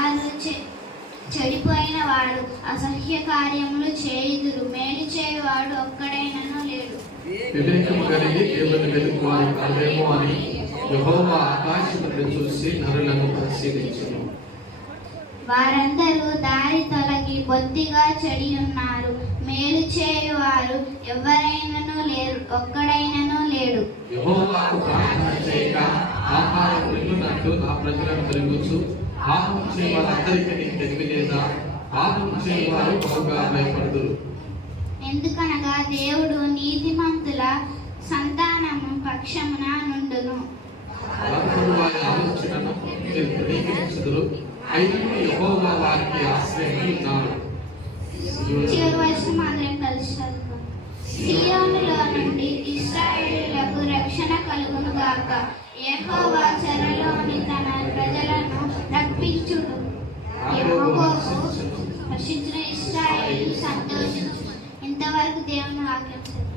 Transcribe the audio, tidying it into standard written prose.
వారు చెడిపోయిన వాడు అసహ్య కార్యములు చేయుదురు, మేలు చేయువాడు ఒక్కడైనను లేడు. వివేకము కలిగి దేవుని వెతుకువారు కాదేమో అని యెహోవా ఆకాశం నుండి చూసి నరులను పరిశీలించును. వారందరూ దారి తొలగి బొత్తిగా చెడి ఉన్నారు, మేలు చేయువారు ఎవరైనను లేరు, ఒక్కడైనను లేడు. యెహోవాకు ప్రార్థన చేయక ఆహారం తిన్నున్నట్టు నా ప్రజలను తిరుగుచు పాపం చేయ వారందరికీ నీకు తెలివి లేదా? పాపం చేయవారు బహుగా భయపడుదురు. ఎందుకనగా దేవుడు నీతిమంతుల సంతానము పక్షమున నుండును. వారు వారి ఆలోచనను ధృవీకరించుదురు, అయినను యెహోవా వారికి ఆశ్రయమై ఉన్నారు. చివరి వర్షం అందరం కలిసి చదువుకుందాం. సీయోనులో నుండి ఇశ్రాయేలులకు రక్షణ కలుగును గాక. యెహోవా చెరలోని తన ప్రజలను రప్పించును. యెహోవాకు హర్షించిన ఇశ్రాయేలు సంతోషించు. ఇంతవరకు దేవుని వాక్యం చదువు.